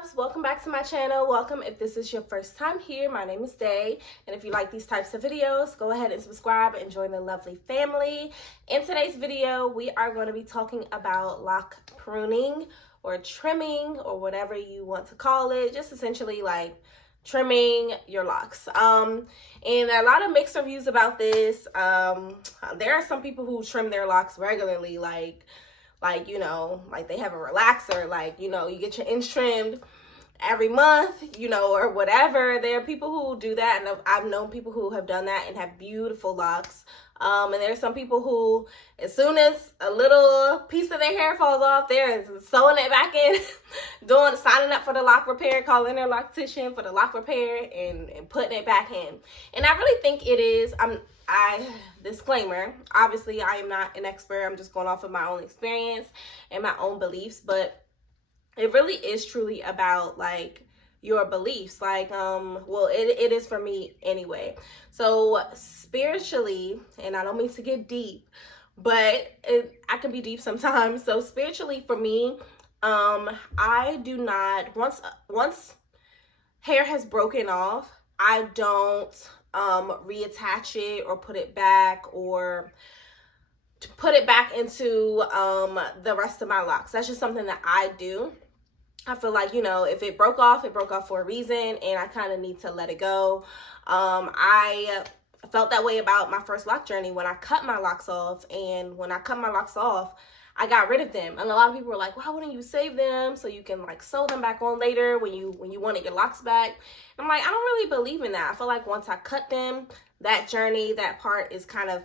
loves, welcome back to my channel. Welcome if this is your first time here. My name is Day, and if you like these types of videos, go ahead and subscribe and join the lovely family. In today's video, we are going to be talking about lock pruning or trimming or whatever you want to call it, just essentially like trimming your locks. And a lot of mixed reviews about this. There are some people who trim their locks regularly, like you know, like they have a relaxer, like, you know, you get your ends trimmed every month, you know, or whatever. There are people who do that, and I've known people who have done that and have beautiful locks. And there's some people who, as soon as a little piece of their hair falls off, they're sewing it back in, signing up for the lock repair, calling their loctician for the lock repair, and putting it back in. And I really think it is, disclaimer, obviously I am not an expert. I'm just going off of my own experience and my own beliefs, but it really is truly about like your beliefs. Like, well, it is for me anyway. So spiritually, and I don't mean to get deep, but I can be deep sometimes. So spiritually for me, I do not, once hair has broken off, I don't reattach it or put it back or put it back into the rest of my locks. That's just something that I do. I feel like, you know, if it broke off for a reason, and I kind of need to let it go. I felt that way about my first lock journey when I cut my locks off, and when I cut my locks off, I got rid of them. And a lot of people were like, why wouldn't you save them so you can like sew them back on later when you wanted your locks back? And I'm like, I don't really believe in that. I feel like once I cut them, that journey, that part is kind of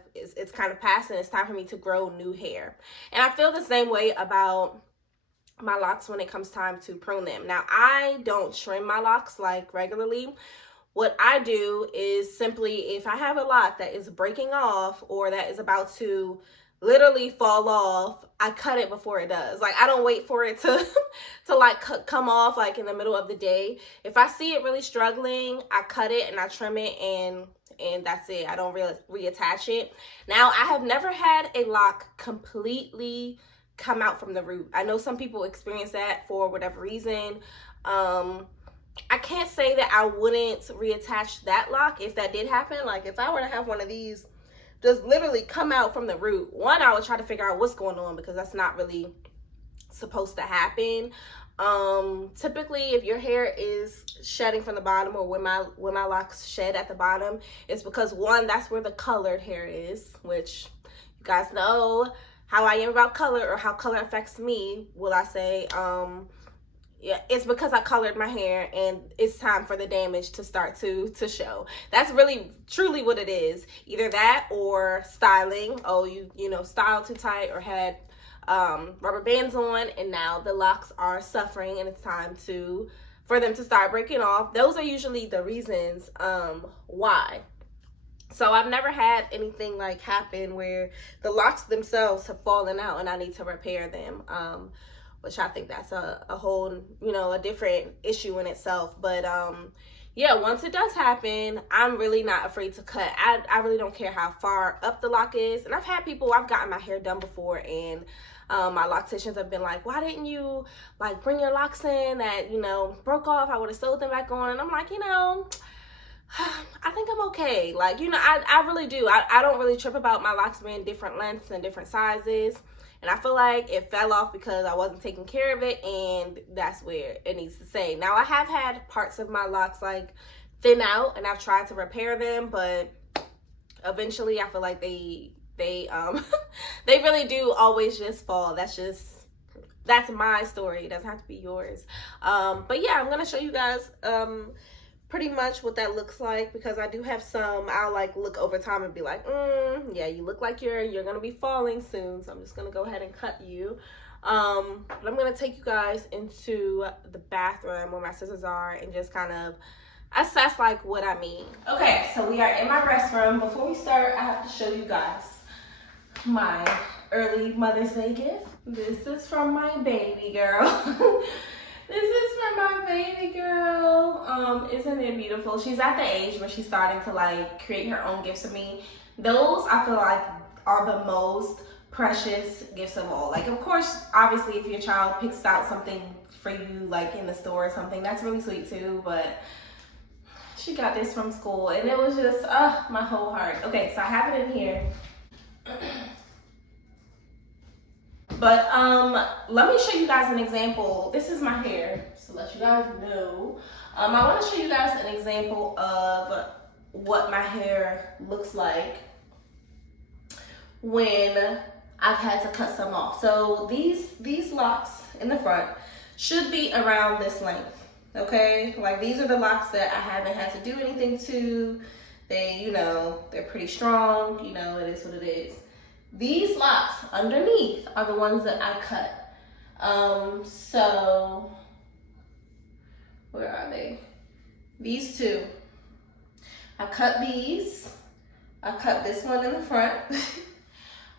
past, and it's time for me to grow new hair. And I feel the same way about my locks when it comes time to prune them. Now, I don't trim my locks like regularly. What I do is simply, if I have a lock that is breaking off or that is about to literally fall off, I cut it before it does. Like, I don't wait for it to like come off like in the middle of the day. If I see it really struggling, I cut it and I trim it, and that's it. I don't really reattach it. Now, I have never had a lock completely come out from the root. I know some people experience that for whatever reason. I can't say that I wouldn't reattach that lock if that did happen. Like, if I were to have one of these just literally come out from the root, one, I would try to figure out what's going on, because that's not really supposed to happen. Typically, if your hair is shedding from the bottom, or when my locks shed at the bottom, it's because, one, that's where the colored hair is, which you guys know how I am about color, or how color affects me, will I say. Yeah, it's because I colored my hair, and it's time for the damage to start to show. That's really truly what it is. Either that or styling. Oh, you know, styled too tight or had rubber bands on, and now the locks are suffering, and it's time for them to start breaking off. Those are usually the reasons why. So I've never had anything like happen where the locks themselves have fallen out and I need to repair them. Which I think that's a whole, you know, a different issue in itself. But yeah, once it does happen, I'm really not afraid to cut. I really don't care how far up the lock is. And I've gotten my hair done before, and my locticians have been like, why didn't you like bring your locks in that, you know, broke off? I would have sewed them back on. And I'm like, you know, I think I'm okay. Like, you know, I really do. I don't really trip about my locks being different lengths and different sizes. And I feel like it fell off because I wasn't taking care of it, and that's where it needs to stay. Now, I have had parts of my locks like thin out, and I've tried to repair them, but eventually I feel like they they really do always just fall. That's my story. It doesn't have to be yours. But yeah, I'm gonna show you guys pretty much what that looks like, because I do have some. I'll like look over time and be like, yeah, you look like you're gonna be falling soon, so I'm just gonna go ahead and cut you. But I'm gonna take you guys into the bathroom where my scissors are and just kind of assess like what I mean. Okay, so we are in my restroom. Before we start, I have to show you guys my early Mother's Day gift. This is from my baby girl. This is for my baby girl. Isn't it beautiful? She's at the age where she's starting to like create her own gifts for me. Those I feel like are the most precious gifts of all. Like, of course, obviously, if your child picks out something for you like in the store or something. That's really sweet too, but she got this from school and it was just, my whole heart. Okay, so I have it in here. But let me show you guys an example. This is my hair, so let you guys know. I want to show you guys an example of what my hair looks like when I've had to cut some off. So these locks in the front should be around this length, okay? Like these are the locks that I haven't had to do anything to. They, you know, they're pretty strong, you know, it is what it is. These locks underneath are the ones that I cut. So where are they? These two. I cut these. I cut this one in the front.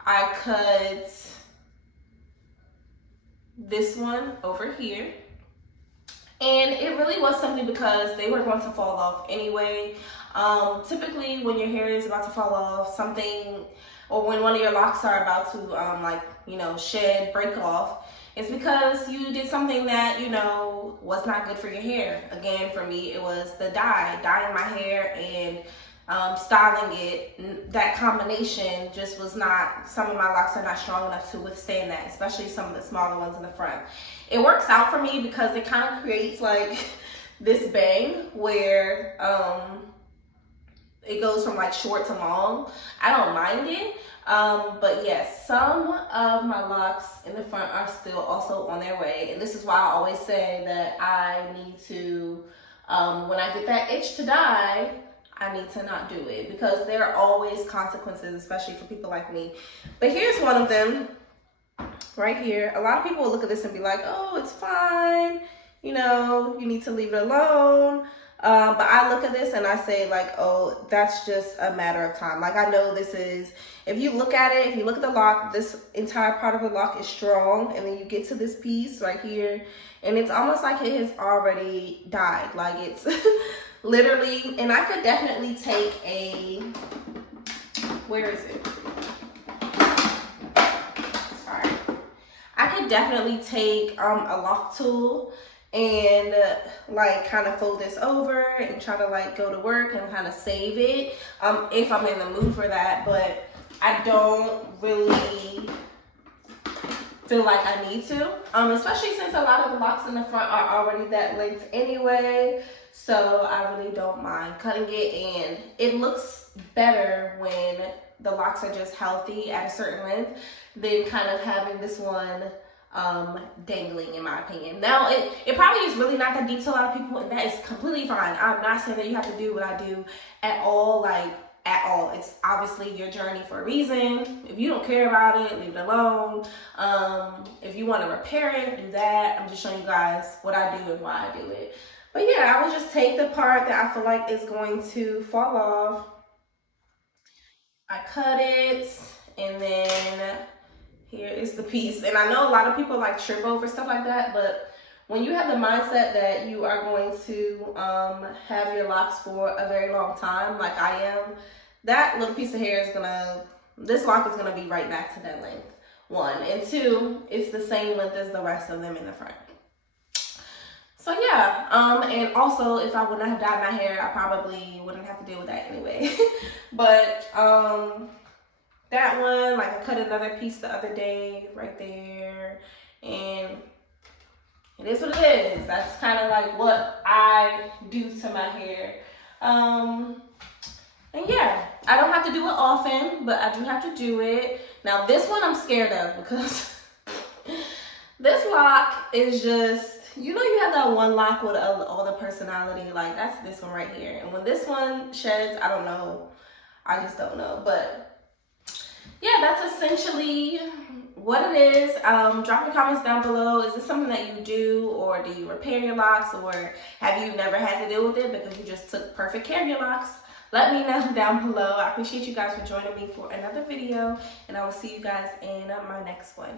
I cut this one over here. And it really was simply because they were going to fall off anyway. Typically when your hair is about to fall off, something, or when one of your locks are about to like, you know, shed, break off, it's because you did something that, you know, was not good for your hair. Again, for me, it was the dyeing my hair and styling it. That combination just was not, some of my locks are not strong enough to withstand that, especially some of the smaller ones in the front. It works out for me because it kind of creates like this bang where it goes from like short to long. I don't mind it. But yes, some of my locks in the front are still also on their way. And this is why I always say that I need to, when I get that itch to dye, I need to not do it, because there are always consequences, especially for people like me. But here's one of them right here. A lot of people will look at this and be like, oh, it's fine. You know, you need to leave it alone. But I look at this and I say like, oh, that's just a matter of time. Like I know this is, if you look at it, if you look at the lock, this entire part of the lock is strong. And then you get to this piece right here and it's almost like it has already died. Like it's literally, and I could definitely take a, where is it? Sorry. I could definitely take a lock tool and like kind of fold this over and try to like go to work and kind of save it if I'm in the mood for that. But I don't really feel like I need to, especially since a lot of the locks in the front are already that length anyway. So I really don't mind cutting it, and it looks better when the locks are just healthy at a certain length than kind of having this one dangling, in my opinion. Now it probably is really not that deep to a lot of people, and that is completely fine. I'm not saying that you have to do what I do at all, like at all. It's obviously your journey for a reason. If you don't care about it, leave it alone. If you want to repair it, do that. I'm just showing you guys what I do and why I do it. But yeah, I would just take the part that I feel like is going to fall off. I cut it, and then here is the piece. And I know a lot of people like trip over stuff like that, but when you have the mindset that you are going to have your locks for a very long time, like I am, that little piece of hair is gonna, this lock is gonna be right back to that length, one. And two, it's the same length as the rest of them in the front. So yeah, and also if I would not have dyed my hair, I probably wouldn't have to deal with that anyway. But that one, like I cut another piece the other day right there, and it is what it is. That's kind of like what I do to my hair. And yeah, I don't have to do it often, but I do have to do it. Now this one I'm scared of because this lock is just, you know, you have that one lock with all the personality, like that's this one right here. And when this one sheds, I don't know. I just don't know. But yeah, that's essentially what it is. Drop your comments down below. Is this something that you do, or do you repair your locks, or have you never had to deal with it because you just took perfect care of your locks? Let me know down below. I appreciate you guys for joining me for another video, and I will see you guys in my next one.